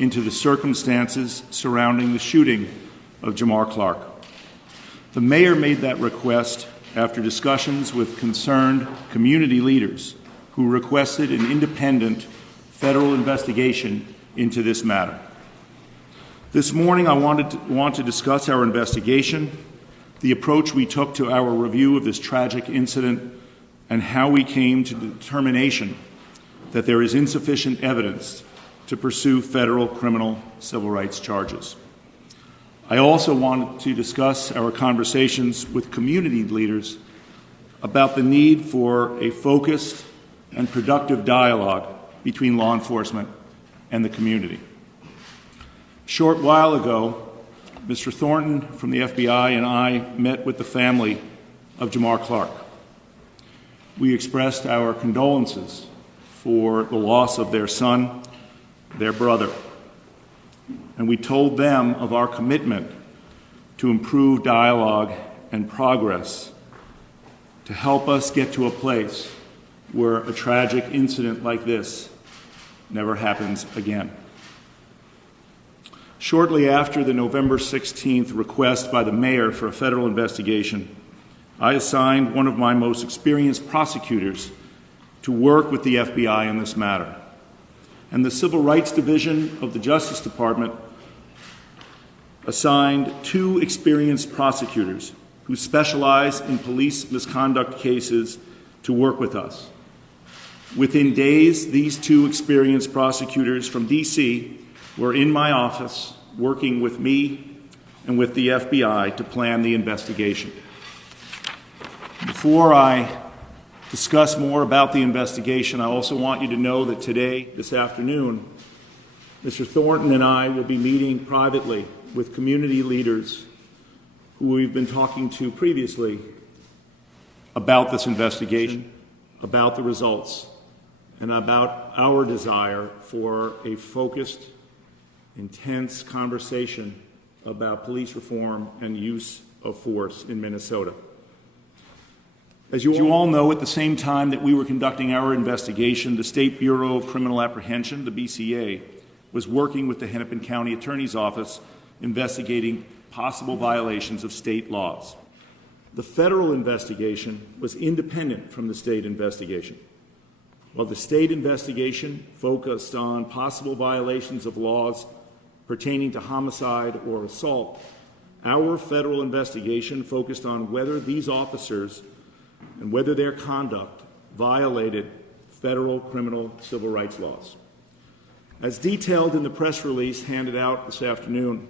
into the circumstances surrounding the shooting of Jamar Clark. The mayor made that request after discussions with concerned community leaders who requested an independent federal investigation into this matter. This morning, I want to discuss our investigation, the approach we took to our review of this tragic incident, and how we came to the determination that there is insufficient evidence to pursue federal criminal civil rights charges. I also want to discuss our conversations with community leaders about the need for a focused and productive dialogue between law enforcement and the community. A short while ago, Mr. Thornton from the FBI and I met with the family of Jamar Clark. We expressed our condolences for the loss of their son, their brother, and we told them of our commitment to improve dialogue and progress to help us get to a place where a tragic incident like this never happens again. Shortly after the November 16th request by the mayor for a federal investigation, I assigned one of my most experienced prosecutors to work with the FBI in this matter. And the Civil Rights Division of the Justice Department assigned 2 experienced prosecutors who specialize in police misconduct cases to work with us. Within days, these 2 experienced prosecutors from D.C. were in my office working with me and with the FBI to plan the investigation. Before I discuss more about the investigation, I also want you to know that today, this afternoon, Mr. Thornton and I will be meeting privately with community leaders who we've been talking to previously about this investigation, about the results, and about our desire for a focused, intense conversation about police reform and use of force in Minnesota. As you all know, at the same time that we were conducting our investigation, the State Bureau of Criminal Apprehension, the BCA, was working with the Hennepin County Attorney's Office investigating possible violations of state laws. The federal investigation was independent from the state investigation. While the state investigation focused on possible violations of laws pertaining to homicide or assault, our federal investigation focused on whether these officers and whether their conduct violated federal criminal civil rights laws. As detailed in the press release handed out this afternoon,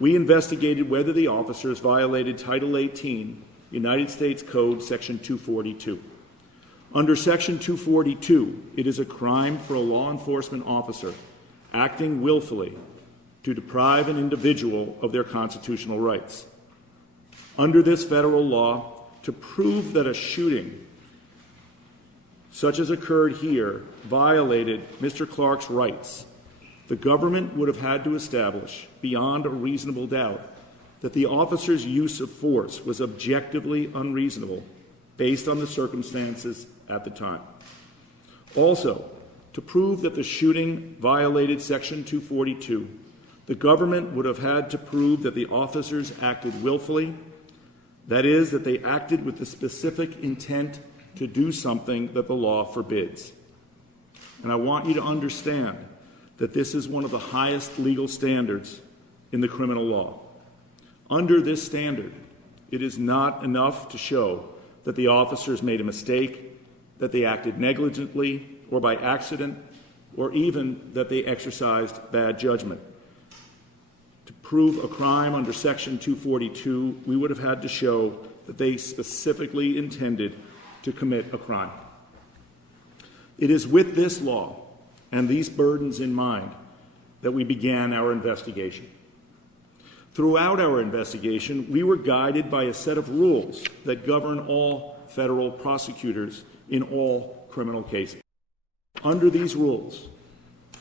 we investigated whether the officers violated Title 18, United States Code, Section 242. Under Section 242, it is a crime for a law enforcement officer acting willfully to deprive an individual of their constitutional rights. Under this federal law, to prove that a shooting, such as occurred here, violated Mr. Clark's rights, the government would have had to establish, beyond a reasonable doubt, that the officer's use of force was objectively unreasonable based on the circumstances at the time. Also, to prove that the shooting violated Section 242, the government would have had to prove that the officers acted willfully, that is, that they acted with the specific intent to do something that the law forbids. And I want you to understand that this is one of the highest legal standards in the criminal law. Under this standard, it is not enough to show that the officers made a mistake, that they acted negligently or by accident, or even that they exercised bad judgment. To prove a crime under Section 242, we would have had to show that they specifically intended to commit a crime. It is with this law and these burdens in mind that we began our investigation. Throughout our investigation, we were guided by a set of rules that govern all federal prosecutors in all criminal cases. Under these rules,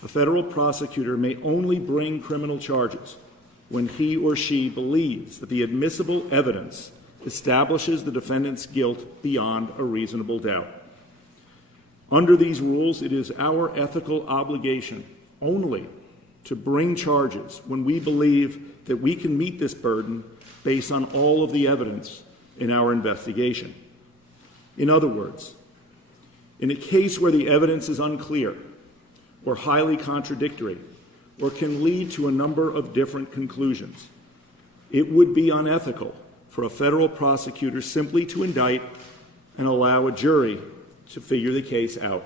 a federal prosecutor may only bring criminal charges when he or she believes that the admissible evidence establishes the defendant's guilt beyond a reasonable doubt. Under these rules, it is our ethical obligation only to bring charges when we believe that we can meet this burden based on all of the evidence in our investigation. In other words, in a case where the evidence is unclear or highly contradictory or can lead to a number of different conclusions, it would be unethical for a federal prosecutor simply to indict and allow a jury to figure the case out.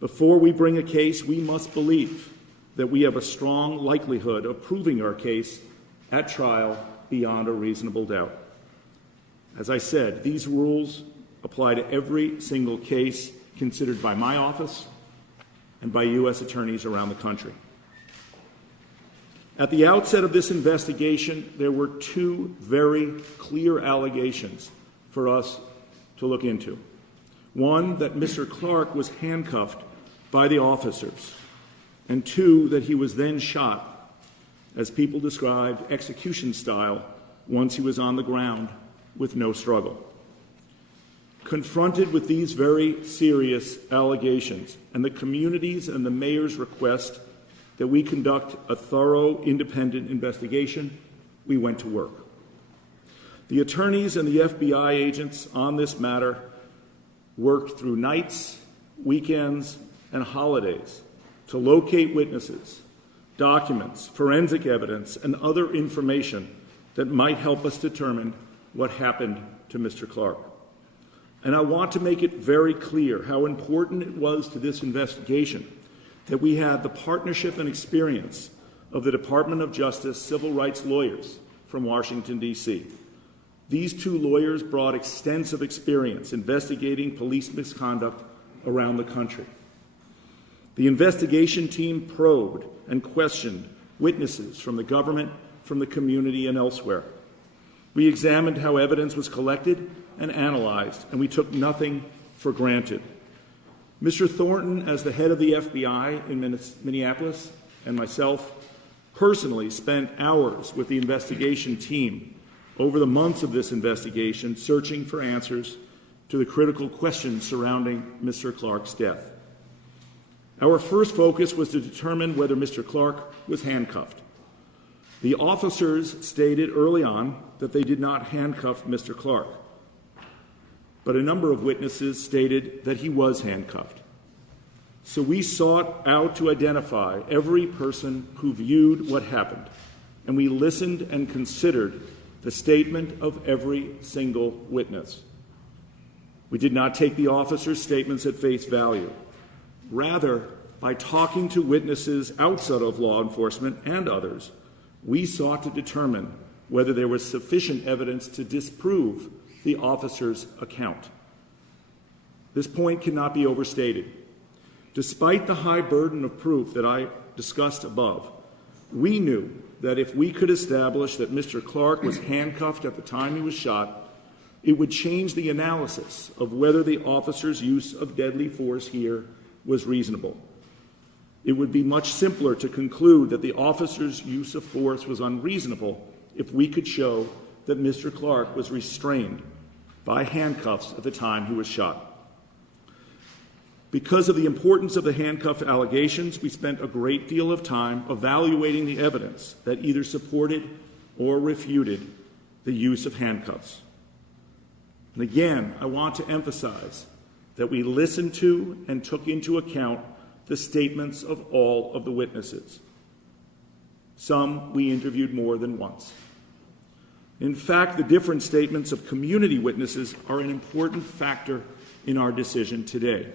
Before we bring a case, we must believe that we have a strong likelihood of proving our case at trial beyond a reasonable doubt. As I said, these rules apply to every single case considered by my office and by U.S. attorneys around the country. At the outset of this investigation, there were two very clear allegations for us to look into. One, that Mr. Clark was handcuffed by the officers, and two, that he was then shot, as people described, execution style, once he was on the ground with no struggle. Confronted with these very serious allegations and the community's and the mayor's request that we conduct a thorough, independent investigation, we went to work. The attorneys and the FBI agents on this matter worked through nights, weekends, and holidays to locate witnesses, documents, forensic evidence, and other information that might help us determine what happened to Mr. Clark. And I want to make it very clear how important it was to this investigation that we had the partnership and experience of the Department of Justice civil rights lawyers from Washington, D.C. These two lawyers brought extensive experience investigating police misconduct around the country. The investigation team probed and questioned witnesses from the government, from the community, and elsewhere. We examined how evidence was collected and analyzed, and we took nothing for granted. Mr. Thornton, as the head of the FBI in Minneapolis, and myself personally spent hours with the investigation team over the months of this investigation searching for answers to the critical questions surrounding Mr. Clark's death. Our first focus was to determine whether Mr. Clark was handcuffed. The officers stated early on that they did not handcuff Mr. Clark, but a number of witnesses stated that he was handcuffed. So we sought out to identify every person who viewed what happened, and we listened and considered the statement of every single witness. We did not take the officers' statements at face value. Rather, by talking to witnesses outside of law enforcement and others, we sought to determine whether there was sufficient evidence to disprove the officer's account. This point cannot be overstated. Despite the high burden of proof that I discussed above, we knew that if we could establish that Mr. Clark was handcuffed at the time he was shot, it would change the analysis of whether the officer's use of deadly force here was reasonable. It would be much simpler to conclude that the officer's use of force was unreasonable if we could show that Mr. Clark was restrained by handcuffs at the time he was shot. Because of the importance of the handcuff allegations, we spent a great deal of time evaluating the evidence that either supported or refuted the use of handcuffs. And again, I want to emphasize that we listened to and took into account the statements of all of the witnesses. Some we interviewed more than once. In fact, the different statements of community witnesses are an important factor in our decision today.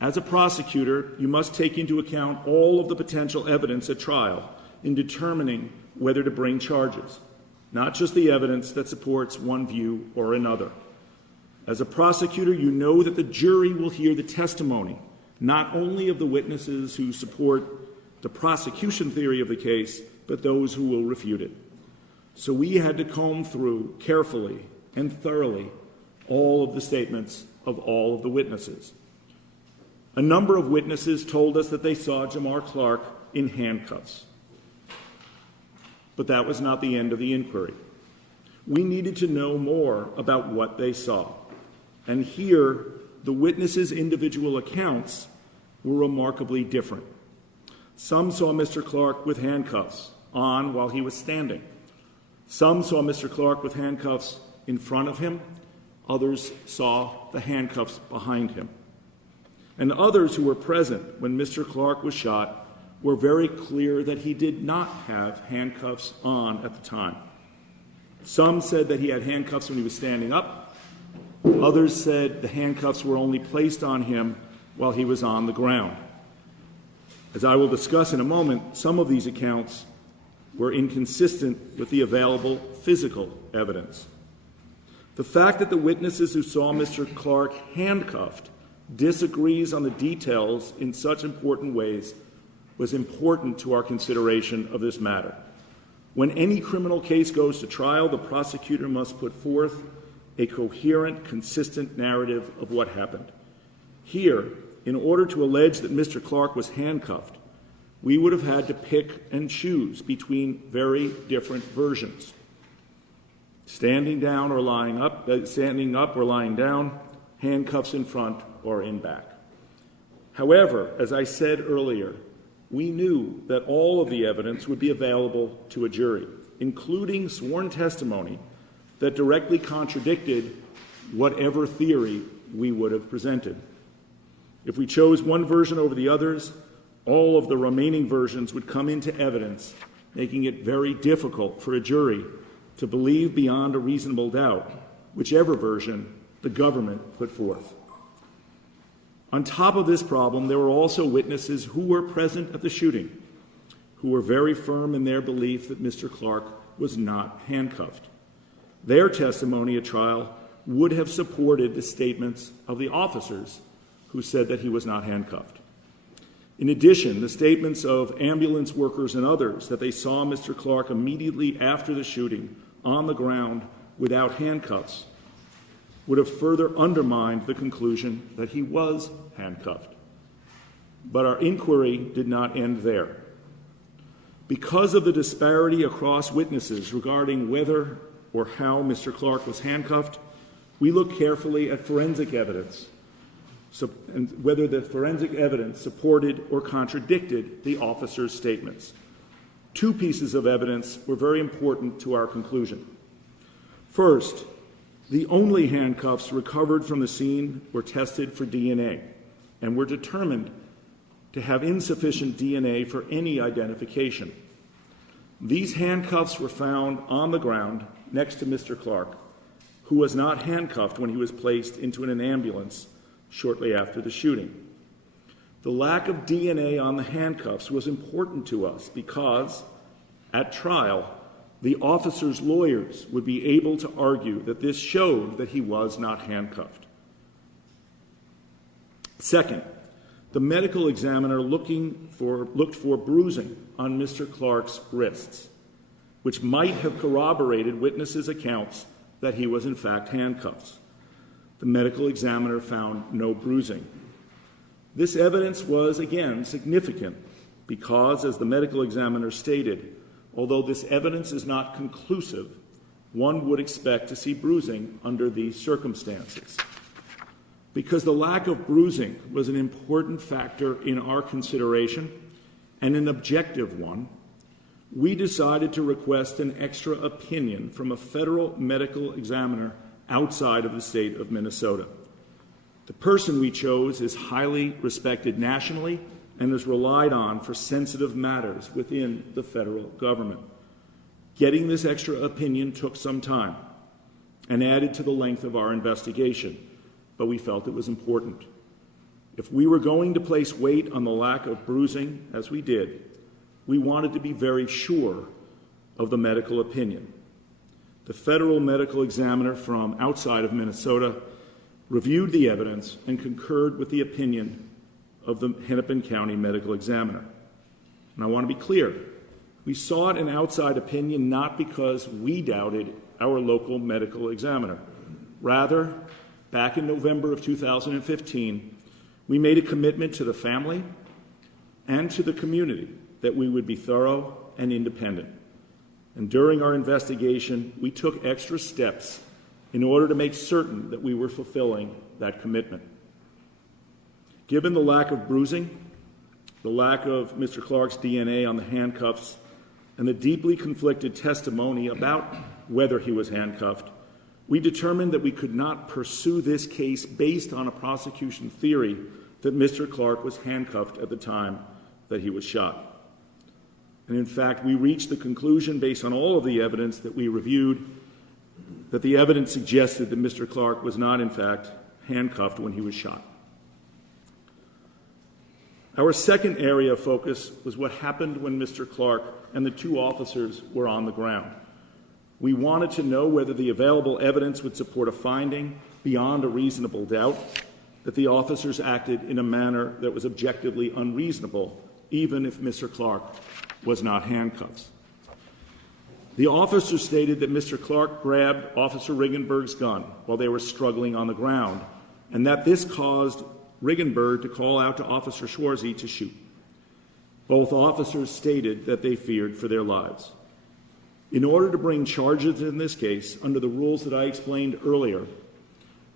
As a prosecutor, you must take into account all of the potential evidence at trial in determining whether to bring charges, not just the evidence that supports one view or another. As a prosecutor, you know that the jury will hear the testimony, not only of the witnesses who support the prosecution theory of the case, but those who will refute it. So we had to comb through carefully and thoroughly all of the statements of all of the witnesses. A number of witnesses told us that they saw Jamar Clark in handcuffs. But that was not the end of the inquiry. We needed to know more about what they saw. And here, the witnesses' individual accounts were remarkably different. Some saw Mr. Clark with handcuffs on while he was standing. Some saw Mr. Clark with handcuffs in front of him. Others saw the handcuffs behind him. And others who were present when Mr. Clark was shot were very clear that he did not have handcuffs on at the time. Some said that he had handcuffs when he was standing up. Others said the handcuffs were only placed on him while he was on the ground. As I will discuss in a moment, some of these accounts were inconsistent with the available physical evidence. The fact that the witnesses who saw Mr. Clark handcuffed disagrees on the details in such important ways was important to our consideration of this matter. When any criminal case goes to trial, the prosecutor must put forth a coherent, consistent narrative of what happened. Here, in order to allege that Mr. Clark was handcuffed, we would have had to pick and choose between very different versions. Standing up or lying down, handcuffs in front or in back. However, as I said earlier, we knew that all of the evidence would be available to a jury, including sworn testimony that directly contradicted whatever theory we would have presented. If we chose one version over the others, all of the remaining versions would come into evidence, making it very difficult for a jury to believe beyond a reasonable doubt whichever version the government put forth. On top of this problem, there were also witnesses who were present at the shooting, who were very firm in their belief that Mr. Clark was not handcuffed. Their testimony at trial would have supported the statements of the officers who said that he was not handcuffed. In addition, the statements of ambulance workers and others that they saw Mr. Clark immediately after the shooting on the ground without handcuffs would have further undermined the conclusion that he was handcuffed. But our inquiry did not end there. Because of the disparity across witnesses regarding whether or how Mr. Clark was handcuffed, we looked carefully at forensic evidence and whether the forensic evidence supported or contradicted the officers' statements. Two pieces of evidence were very important to our conclusion. First, the only handcuffs recovered from the scene were tested for DNA and were determined to have insufficient DNA for any identification. These handcuffs were found on the ground next to Mr. Clark, who was not handcuffed when he was placed into an ambulance shortly after the shooting. The lack of DNA on the handcuffs was important to us because, at trial, the officer's lawyers would be able to argue that this showed that he was not handcuffed. Second, the medical examiner looked for bruising on Mr. Clark's wrists, which might have corroborated witnesses' accounts that he was in fact handcuffed. The medical examiner found no bruising. This evidence was, again, significant because, as the medical examiner stated, although this evidence is not conclusive, one would expect to see bruising under these circumstances. Because the lack of bruising was an important factor in our consideration and an objective one, we decided to request an extra opinion from a federal medical examiner outside of the state of Minnesota. The person we chose is highly respected nationally and is relied on for sensitive matters within the federal government. Getting this extra opinion took some time and added to the length of our investigation, but we felt it was important. If we were going to place weight on the lack of bruising, as we did, we wanted to be very sure of the medical opinion. The federal medical examiner from outside of Minnesota reviewed the evidence and concurred with the opinion of the Hennepin County medical examiner. And I want to be clear, we sought an outside opinion not because we doubted our local medical examiner. Rather, back in November of 2015, we made a commitment to the family and to the community that we would be thorough and independent. And during our investigation, we took extra steps in order to make certain that we were fulfilling that commitment. Given the lack of bruising, the lack of Mr. Clark's DNA on the handcuffs, and the deeply conflicted testimony about whether he was handcuffed, we determined that we could not pursue this case based on a prosecution theory that Mr. Clark was handcuffed at the time that he was shot. And in fact, we reached the conclusion, based on all of the evidence that we reviewed, that the evidence suggested that Mr. Clark was not, in fact, handcuffed when he was shot. Our second area of focus was what happened when Mr. Clark and the two officers were on the ground. We wanted to know whether the available evidence would support a finding beyond a reasonable doubt that the officers acted in a manner that was objectively unreasonable, even if Mr. Clark was not handcuffed. The officers stated that Mr. Clark grabbed Officer Riggenberg's gun while they were struggling on the ground, and that this caused Riggenberg to call out to Officer Schwarzy to shoot. Both officers stated that they feared for their lives. In order to bring charges in this case, under the rules that I explained earlier,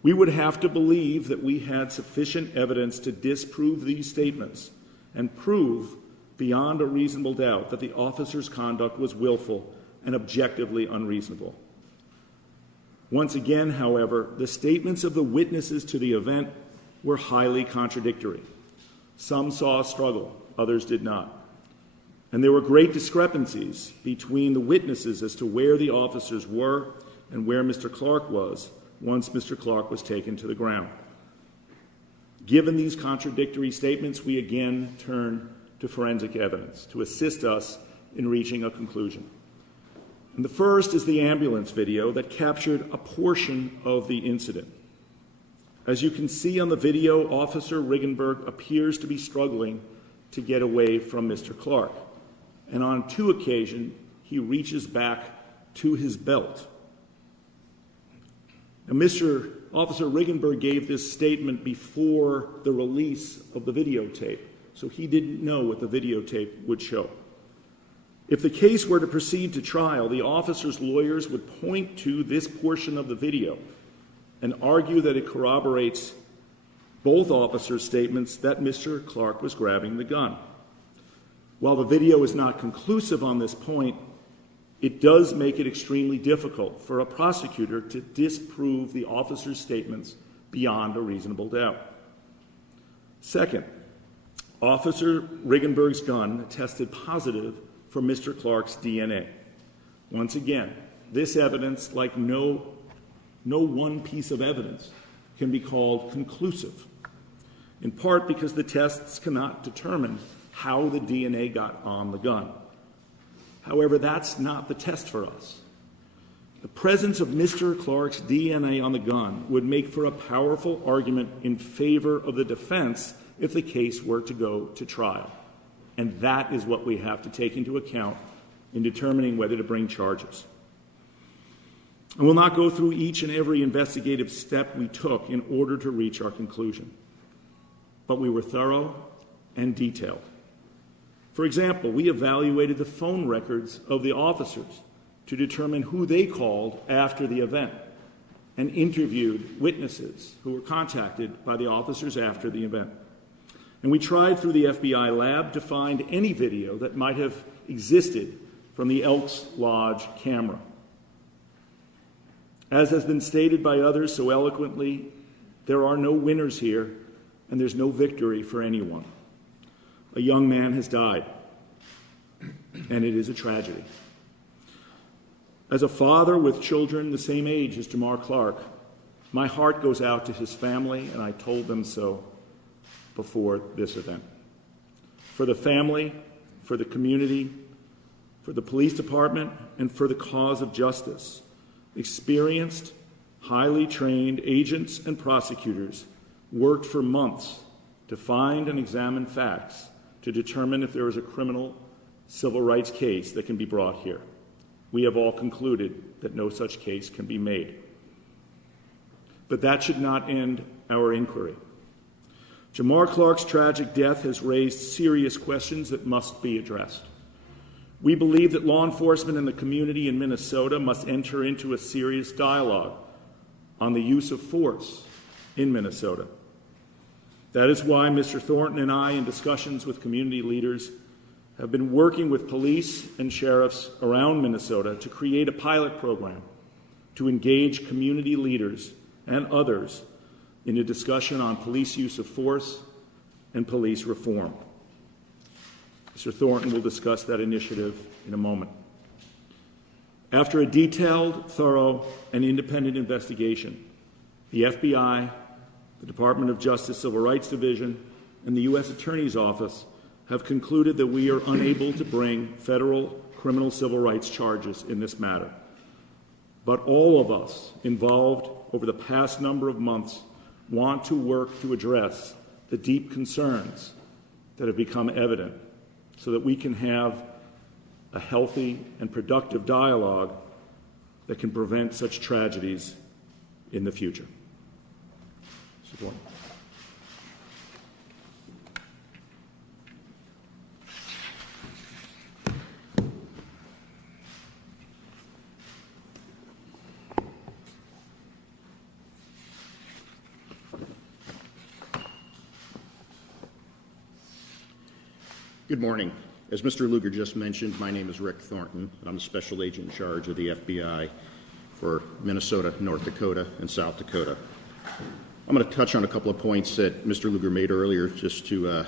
we would have to believe that we had sufficient evidence to disprove these statements and prove beyond a reasonable doubt that the officers' conduct was willful and objectively unreasonable. Once again, however, the statements of the witnesses to the event were highly contradictory. Some saw a struggle, others did not. And there were great discrepancies between the witnesses as to where the officers were and where Mr. Clark was once Mr. Clark was taken to the ground. Given these contradictory statements, we again turn to forensic evidence to assist us in reaching a conclusion. And the first is the ambulance video that captured a portion of the incident. As you can see on the video, Officer Riggenberg appears to be struggling to get away from Mr. Clark. And on two occasions, he reaches back to his belt. Now, Officer Riggenberg gave this statement before the release of the videotape, so he didn't know what the videotape would show. If the case were to proceed to trial, the officers' lawyers would point to this portion of the video and argue that it corroborates both officers' statements that Mr. Clark was grabbing the gun. While the video is not conclusive on this point, it does make it extremely difficult for a prosecutor to disprove the officers' statements beyond a reasonable doubt. Second, Officer Riggenberg's gun tested positive for Mr. Clark's DNA. Once again, this evidence, like no one piece of evidence, can be called conclusive, in part because the tests cannot determine how the DNA got on the gun. However, that's not the test for us. The presence of Mr. Clark's DNA on the gun would make for a powerful argument in favor of the defense if the case were to go to trial. And that is what we have to take into account in determining whether to bring charges. And we'll not go through each and every investigative step we took in order to reach our conclusion. But we were thorough and detailed. For example, we evaluated the phone records of the officers to determine who they called after the event and interviewed witnesses who were contacted by the officers after the event. And we tried through the FBI lab to find any video that might have existed from the Elks Lodge camera. As has been stated by others so eloquently, there are no winners here, and there's no victory for anyone. A young man has died, and it is a tragedy. As a father with children the same age as Jamar Clark, my heart goes out to his family, and I told them so before this event. For the family, for the community, for the police department, and for the cause of justice, experienced, highly trained agents and prosecutors worked for months to find and examine facts to determine if there is a criminal civil rights case that can be brought here. We have all concluded that no such case can be made. But that should not end our inquiry. Jamar Clark's tragic death has raised serious questions that must be addressed. We believe that law enforcement and the community in Minnesota must enter into a serious dialogue on the use of force in Minnesota. That is why Mr. Thornton and I, in discussions with community leaders, have been working with police and sheriffs around Minnesota to create a pilot program to engage community leaders and others in a discussion on police use of force and police reform. Mr. Thornton will discuss that initiative in a moment. After a detailed, thorough, and independent investigation, the FBI, the Department of Justice Civil Rights Division, and the U.S. Attorney's Office have concluded that we are unable to bring federal criminal civil rights charges in this matter. But all of us involved over the past number of months want to work to address the deep concerns that have become evident so that we can have a healthy and productive dialogue that can prevent such tragedies in the future. Support. Good morning. As Mr. Lugar just mentioned, my name is Rick Thornton, and I'm the Special Agent in charge of the FBI for Minnesota, North Dakota, and South Dakota. I'm going to touch on a couple of points that Mr. Lugar made earlier just to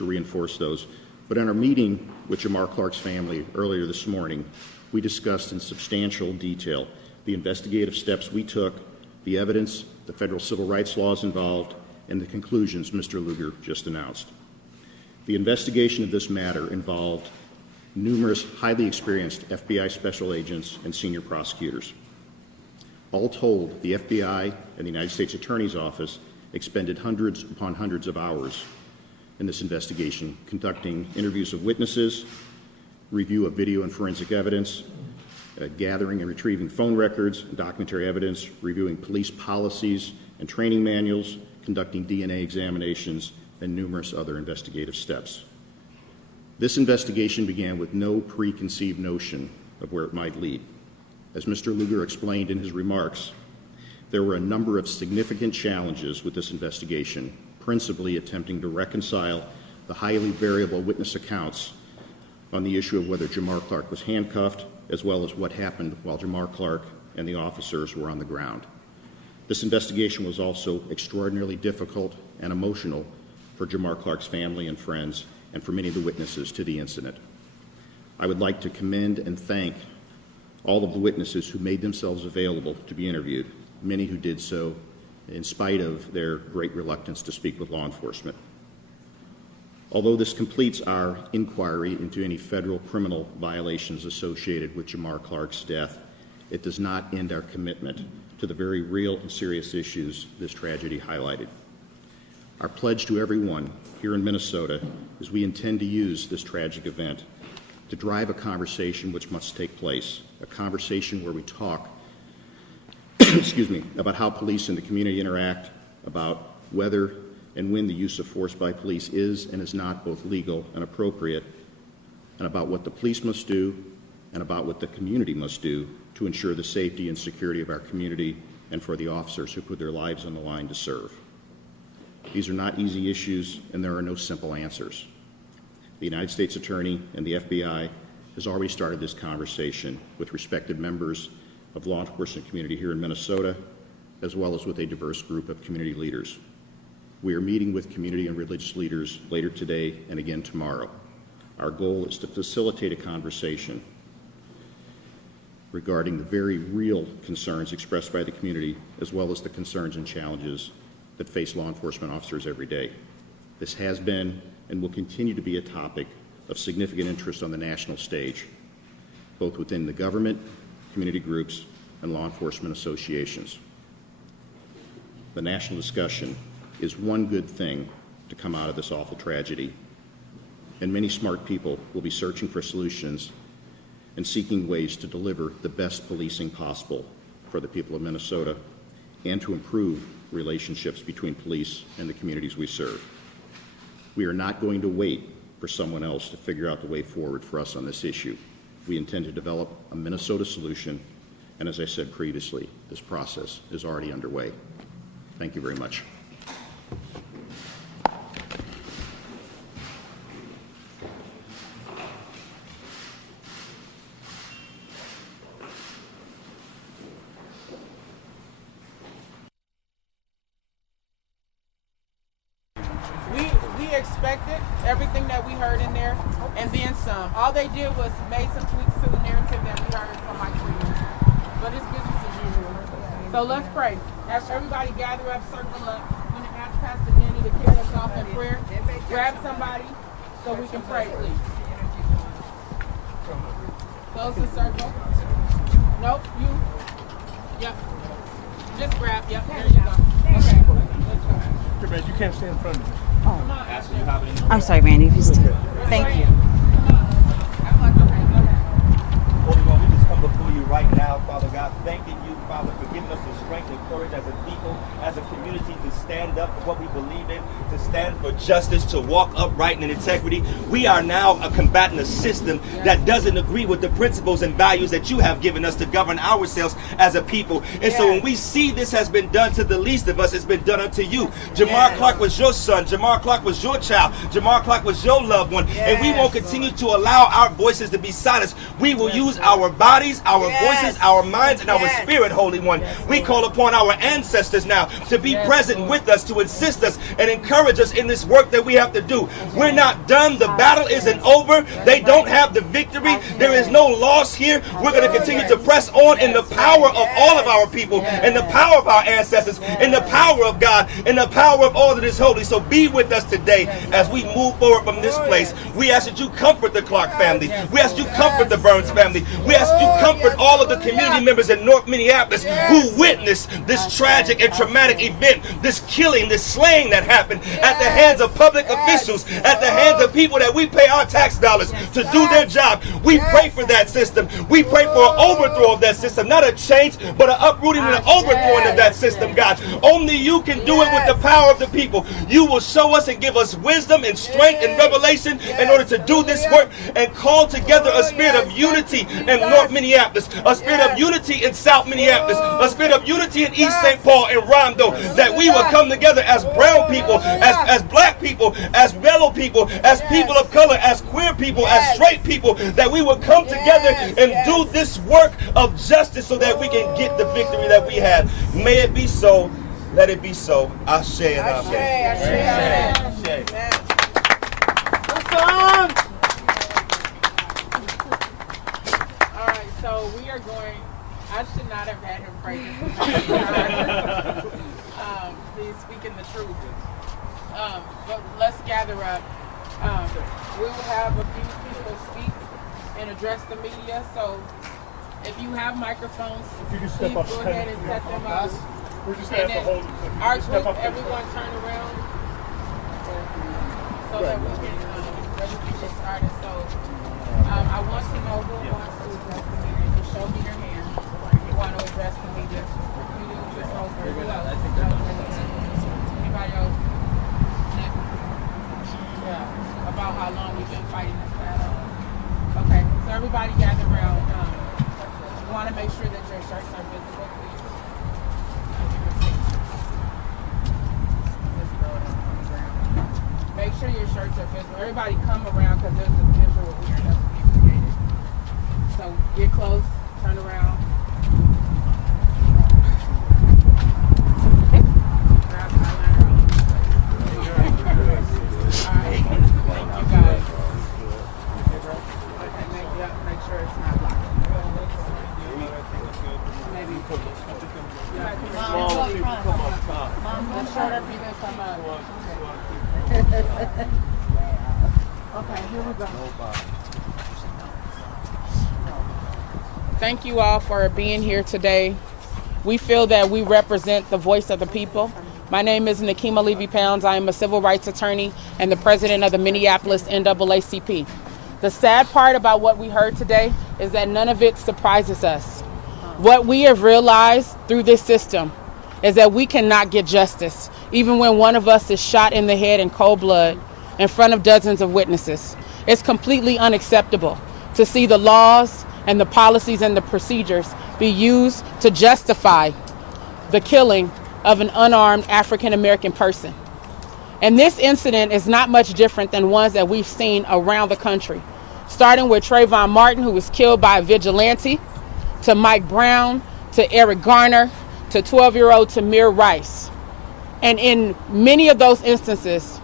reinforce those. But in our meeting with Jamar Clark's family earlier this morning, we discussed in substantial detail the investigative steps we took, the evidence, the federal civil rights laws involved, and the conclusions Mr. Lugar just announced. The investigation of this matter involved numerous highly experienced FBI special agents and senior prosecutors. All told, the FBI and the United States Attorney's Office expended hundreds upon hundreds of hours in this investigation, conducting interviews of witnesses, review of video and forensic evidence, gathering and retrieving phone records and documentary evidence, reviewing police policies and training manuals, conducting DNA examinations, and numerous other investigative steps. This investigation began with no preconceived notion of where it might lead. As Mr. Lugar explained in his remarks, there were a number of significant challenges with this investigation, principally attempting to reconcile the highly variable witness accounts on the issue of whether Jamar Clark was handcuffed, as well as what happened while Jamar Clark and the officers were on the ground. This investigation was also extraordinarily difficult and emotional for Jamar Clark's family and friends, and for many of the witnesses to the incident. I would like to commend and thank all of the witnesses who made themselves available to be interviewed, many who did so in spite of their great reluctance to speak with law enforcement. Although this completes our inquiry into any federal criminal violations associated with Jamar Clark's death, it does not end our commitment to the very real and serious issues this tragedy highlighted. Our pledge to everyone here in Minnesota is we intend to use this tragic event to drive a conversation which must take place, a conversation where we talk about how police and the community interact, about whether and when the use of force by police is and is not both legal and appropriate, and about what the police must do and about what the community must do to ensure the safety and security of our community and for the officers who put their lives on the line to serve. These are not easy issues, and there are no simple answers. The United States Attorney and the FBI has already started this conversation with respected members of the law enforcement community here in Minnesota, as well as with a diverse group of community leaders. We are meeting with community and religious leaders later today and again tomorrow. Our goal is to facilitate a conversation regarding the very real concerns expressed by the community, as well as the concerns and challenges that face law enforcement officers every day. This has been and will continue to be a topic of significant interest on the national stage, both within the government, community groups, and law enforcement associations. The national discussion is one good thing to come out of this awful tragedy, and many smart people will be searching for solutions and seeking ways to deliver the best policing possible for the people of Minnesota and to improve relationships between police and the communities we serve. We are not going to wait for someone else to figure out the way forward for us on this issue. We intend to develop a Minnesota solution, and as I said previously, this process is already underway. Thank you very much. expected everything that we heard in there, and then some. All they did was made some tweaks to the narrative that we heard from Mike Freeman. But it's business as usual. So let's pray. As everybody gather up, circle up. I'm going to ask Pastor Danny to carry us off in prayer. Grab somebody so we can pray, please. Close the circle. Nope, you. Yep. Just grab. Yep, there you go. Okay. Let's go. You can't stand in front of me. Come on, Ashley. I'm sorry, Randy. If you still. Thank you. Holy God, we just come before you right now, Father God, thanking you, Father, for giving us the strength and courage as a people, as a community to stand up for what we believe in, to stand for justice, to walk upright and in integrity. We are now combating a system that doesn't agree with the principles and values that you have given us to govern ourselves as a people. And so when we see this has been done to the least of us, it's been done unto you. Jamar Clark was your son. Jamar Clark was your child. Jamar Clark was your loved one. And we won't continue to allow our voices to be silenced. We will use our bodies, our voices, our minds, and our spirit, Holy One. We call upon our ancestors now to be present with us, to assist us and encourage us in this work that we have to do. We're not done. The battle isn't over. They don't have the victory. There is no loss here. We're going to continue to press on in the power of all of our people, in the power of our ancestors, in the power of God, in the power of all that is holy. So be with us today as we move forward from this place. We ask that you comfort the Clark family. We ask you comfort the Burns family. We ask that you comfort all of the community members in North Minneapolis who witnessed this tragic and traumatic event, this killing, this slaying that happened at the hands of public officials, at the hands of people that we pay our tax dollars to do their job. We pray for that system. We pray for an overthrow of that system, not a change, but an uprooting and an overthrowing of that system, God. Only you can do it with the power of the people. You will show us and give us wisdom and strength and revelation in order to do this work and call together a spirit of unity in North Minneapolis, a spirit of unity in South Minneapolis, a spirit of unity in East St. Paul and Rondo, that we will come together as brown people, as black people, as yellow people, as people of color, as queer people, as straight people, that we will come together and do this work of justice so that we can get the victory that we have. May it be so. Let it be so. Ashe and amen. All right, so we are going. I should not have had him pray this. He's speaking the truth. But let's gather up. We will have a few people speak and address the media. So if you have microphones, please go ahead and set them up. We're just And then our group, everyone turn around so that we can get started. So I want to know who wants to address the media. Just show me your hand. You want to address the media. You just hold for who else? Anybody else? Yeah. About how long we've been fighting this battle. Okay, so everybody gather around. You want to make sure that your shirts are visible, please. Make sure your shirts are visible. Everybody come around because there's a visual here that's being created. So get close, turn around. Grab the eyeliner on. All right. Thank you guys. Okay, make sure it's not locked. Maybe. Small people come up top. The shorter people come up. Okay, here we go. Thank you all for being here today. We feel that we represent the voice of the people. My name is Nakima Levy-Pounds. I am a civil rights attorney and the president of the Minneapolis NAACP. The sad part about what we heard today is that none of it surprises us. What we have realized through this system is that we cannot get justice, even when one of us is shot in the head in cold blood in front of dozens of witnesses. It's completely unacceptable to see the laws and the policies and the procedures be used to justify the killing of an unarmed African-American person. And this incident is not much different than ones that we've seen around the country, starting with Trayvon Martin, who was killed by a vigilante, to Mike Brown, to Eric Garner, to 12-year-old Tamir Rice. And in many of those instances,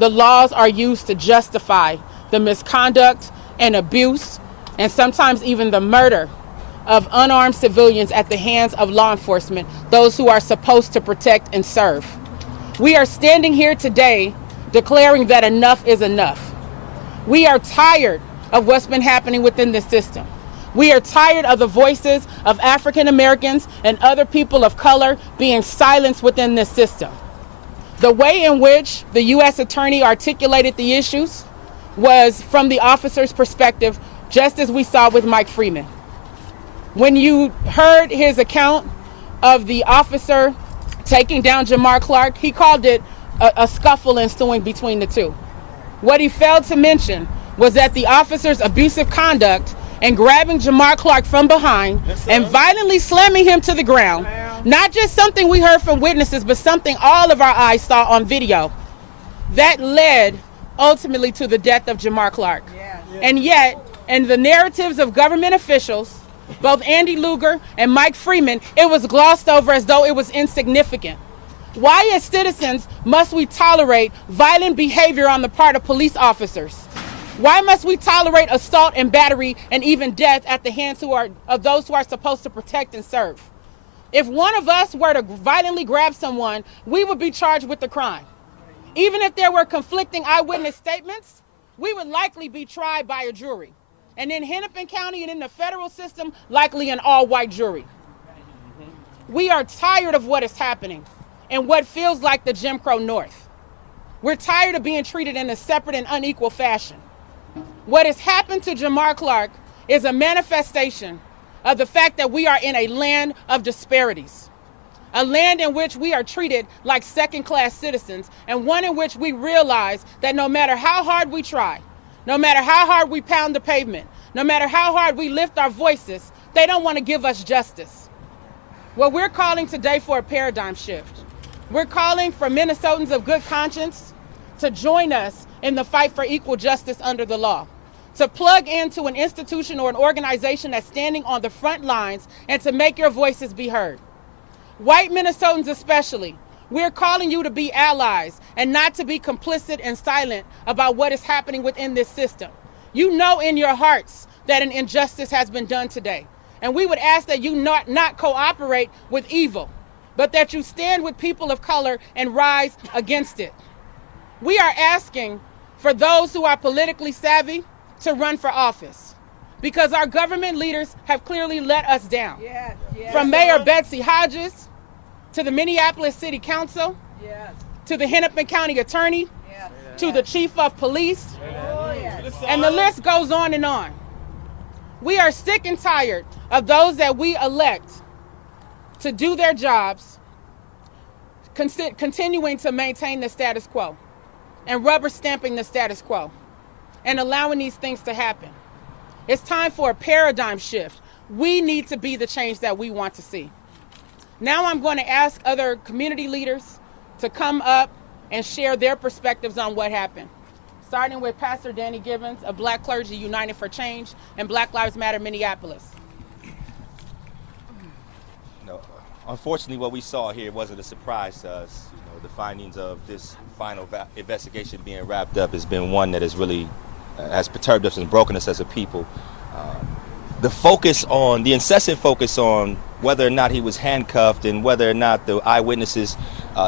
the laws are used to justify the misconduct and abuse, and sometimes even the murder of unarmed civilians at the hands of law enforcement, those who are supposed to protect and serve. We are standing here today declaring that enough is enough. We are tired of what's been happening within the system. We are tired of the voices of African Americans and other people of color being silenced within this system. The way in which the U.S. Attorney articulated the issues was from the officer's perspective, just as we saw with Mike Freeman. When you heard his account of the officer taking down Jamar Clark, he called it a scuffle ensuing between the two. What he failed to mention was that the officer's abusive conduct and grabbing Jamar Clark from behind and violently slamming him to the ground, not just something we heard from witnesses, but something all of our eyes saw on video, that led ultimately to the death of Jamar Clark. And yet, in the narratives of government officials, both Andy Lugar and Mike Freeman, it was glossed over as though it was insignificant. Why, as citizens, must we tolerate violent behavior on the part of police officers? Why must we tolerate assault and battery and even death at the hands of those who are supposed to protect and serve? If one of us were to violently grab someone, we would be charged with the crime. Even if there were conflicting eyewitness statements, we would likely be tried by a jury. And in Hennepin County and in the federal system, likely an all-white jury. We are tired of what is happening in what feels like the Jim Crow North. We're tired of being treated in a separate and unequal fashion. What has happened to Jamar Clark is a manifestation of the fact that we are in a land of disparities, a land in which we are treated like second-class citizens, and one in which we realize that no matter how hard we try, no matter how hard we pound the pavement, no matter how hard we lift our voices, they don't want to give us justice. Well, we're calling today for a paradigm shift. We're calling for Minnesotans of good conscience to join us in the fight for equal justice under the law, to plug into an institution or an organization that's standing on the front lines and to make your voices be heard. White Minnesotans especially, we're calling you to be allies and not to be complicit and silent about what is happening within this system. You know in your hearts that an injustice has been done today. And we would ask that you not cooperate with evil, but that you stand with people of color and rise against it. We are asking for those who are politically savvy to run for office, because our government leaders have clearly let us down. Yes. From Mayor Betsy Hodges to the Minneapolis City Council, to the Hennepin County Attorney, to the Chief of Police, and the list goes on and on. We are sick and tired of those that we elect to do their jobs, continuing to maintain the status quo and rubber stamping the status quo and allowing these things to happen. It's time for a paradigm shift. We need to be the change that we want to see. Now I'm going to ask other community leaders to come up and share their perspectives on what happened. Starting with Pastor Danny Gibbons of Black Clergy United for Change and Black Lives Matter Minneapolis. Unfortunately, what we saw here wasn't a surprise to us. The findings of this final investigation being wrapped up has been one that has really has perturbed us and broken us as a people. The incessant focus on whether or not he was handcuffed and whether or not the eyewitnesses'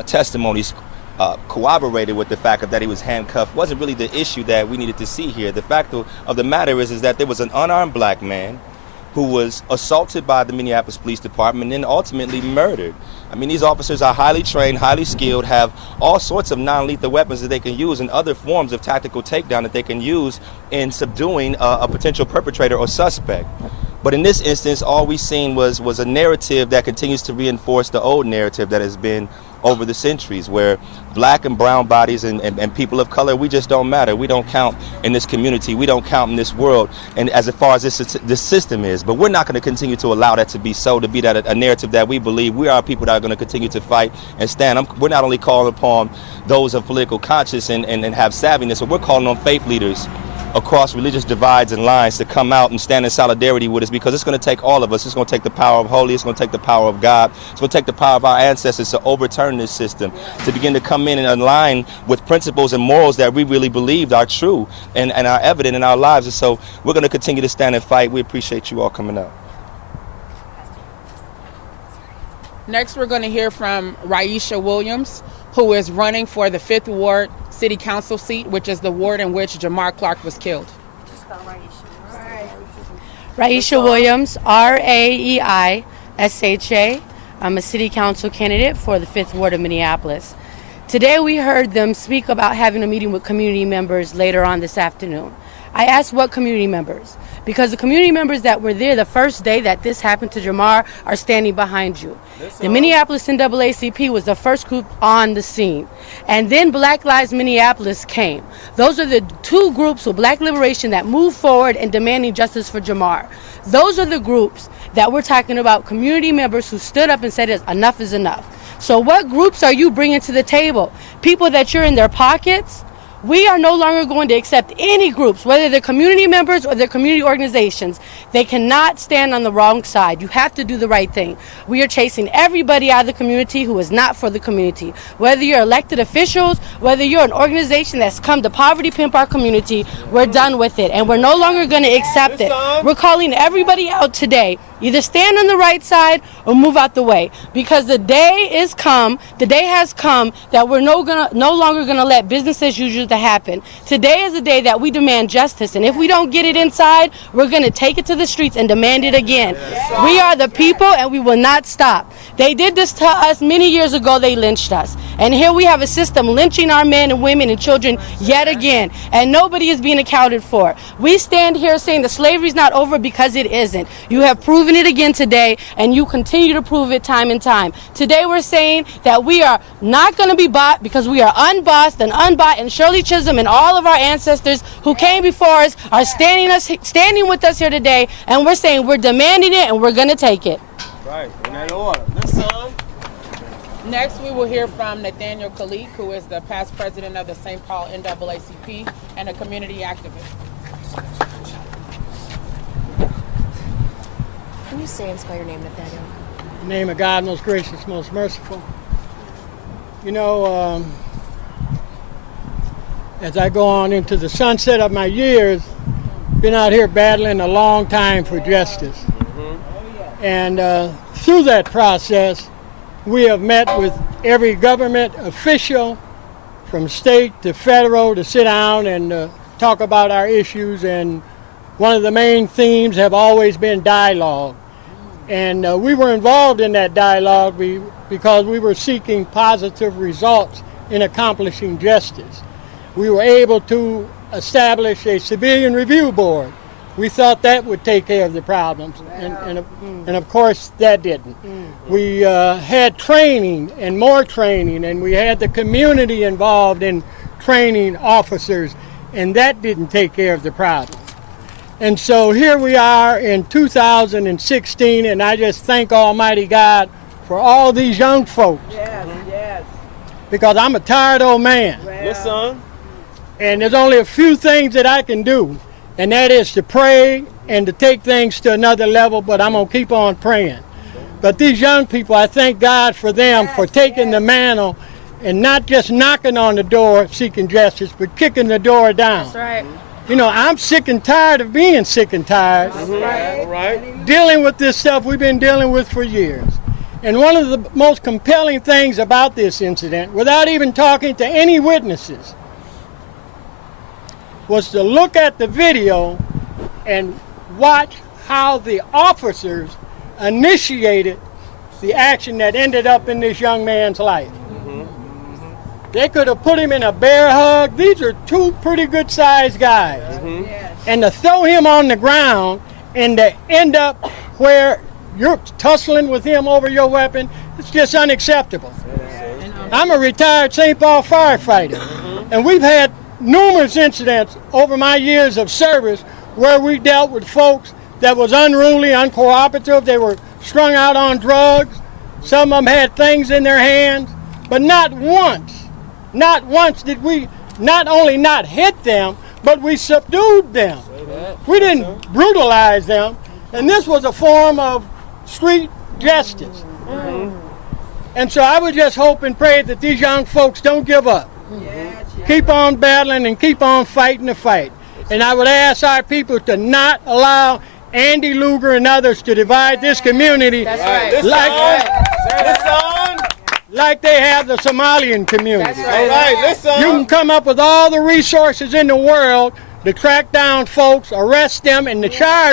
testimonies corroborated with the fact that he was handcuffed wasn't really the issue that we needed to see here. The fact of the matter is that there was an unarmed black man who was assaulted by the Minneapolis Police Department and then ultimately murdered. I mean, these officers are highly trained, highly skilled, have all sorts of non-lethal weapons that they can use and other forms of tactical takedown that they can use in subduing a potential perpetrator or suspect. But in this instance, all we've seen was a narrative that continues to reinforce the old narrative that has been over the centuries, where black and brown bodies and people of color, we just don't matter. We don't count in this community. We don't count in this world, and as far as this system is. But we're not going to continue to allow that to be so, to be that a narrative that we believe. We are people that are going to continue to fight and stand. We're not only calling upon those of political conscience and have savviness, but we're calling on faith leaders across religious divides and lines to come out and stand in solidarity with us, because it's going to take all of us. It's going to take the power of holy. It's going to take the power of God. It's going to take the power of our ancestors to overturn this system, to begin to come in and align with principles and morals that we really believed are true and are evident in our lives. And so we're going to continue to stand and fight. We appreciate you all coming out. Next, we're going to hear from Raisha Williams, who is running for the 5th Ward City Council seat, which is the ward in which Jamar Clark was killed. Raisha Williams, R-A-E-I-S-H-A. I'm a city council candidate for the 5th Ward of Minneapolis. Today we heard them speak about having a meeting with community members later on this afternoon. I asked what community members, because the community members that were there the first day that this happened to Jamar are standing behind you. The Minneapolis NAACP was the first group on the scene. And then Black Lives Minneapolis came. Those are the two groups with Black Liberation that moved forward in demanding justice for Jamar. Those are the groups that we're talking about, community members who stood up and said enough is enough. So what groups are you bringing to the table? People that you're in their pockets? We are no longer going to accept any groups, whether they're community members or they're community organizations. They cannot stand on the wrong side. You have to do the right thing. We are chasing everybody out of the community who is not for the community. Whether you're elected officials, whether you're an organization that's come to poverty pimp our community, we're done with it. And we're no longer going to accept it. We're calling everybody out today. Either stand on the right side or move out the way. Because the day has come that we're no longer going to let business as usual to happen. Today is the day that we demand justice. And if we don't get it inside, we're going to take it to the streets and demand it again. We are the people and we will not stop. They did this to us many years ago. They lynched us. And here we have a system lynching our men and women and children yet again. And nobody is being accounted for. We stand here saying that slavery is not over because it isn't. You have proven it again today, and you continue to prove it time and time. Today we're saying that we are not going to be bought because we are unbossed and unbought, and Shirley Chisholm and all of our ancestors who came before us are standing with us here today, and we're saying we're demanding it and we're going to take it. Right, in that order. Listen. Next, we will hear from Nathaniel Khalik, who is the past president of the St. Paul NAACP and a community activist. Can you say and spell your name, Nathaniel? In the name of God, most gracious, most merciful. You know, as I go on into the sunset of my years, been out here battling a long time for justice. And through that process, we have met with every government official from state to federal to sit down and talk about our issues. And one of the main themes have always been dialogue. And we were involved in that dialogue because we were seeking positive results in accomplishing justice. We were able to establish a civilian review board. We thought that would take care of the problems, and of course that didn't. We had training and more training, and we had the community involved in training officers, and that didn't take care of the problem. And so here we are in 2016, and I just thank Almighty God for all these young folks. Yes. Because I'm a tired old man. Listen. And there's only a few things that I can do, and that is to pray and to take things to another level, but I'm going to keep on praying. But these young people, I thank God for them for taking the mantle and not just knocking on the door seeking justice, but kicking the door down. That's right. You know, I'm sick and tired of being sick and tired. All right. Dealing with this stuff we've been dealing with for years. And one of the most compelling things about this incident, without even talking to any witnesses, was to look at the video and watch how the officers initiated the action that ended up in this young man's life. They could have put him in a bear hug. These are two pretty good sized guys. And to throw him on the ground and to end up where you're tussling with him over your weapon, it's just unacceptable. I'm a retired St. Paul firefighter, and we've had numerous incidents over my years of service where we dealt with folks that was unruly, uncooperative. They were strung out on drugs. Some of them had things in their hands, but not once did we not only not hit them, but we subdued them. We didn't brutalize them. And this was a form of street justice. And so I would just hope and pray that these young folks don't give up. Keep on battling and keep on fighting the fight. And I would ask our people to not allow Andy Lugar and others to divide this community like they have the Somalian community. You can come up with all the resources in the world to track down folks, arrest them, and to charge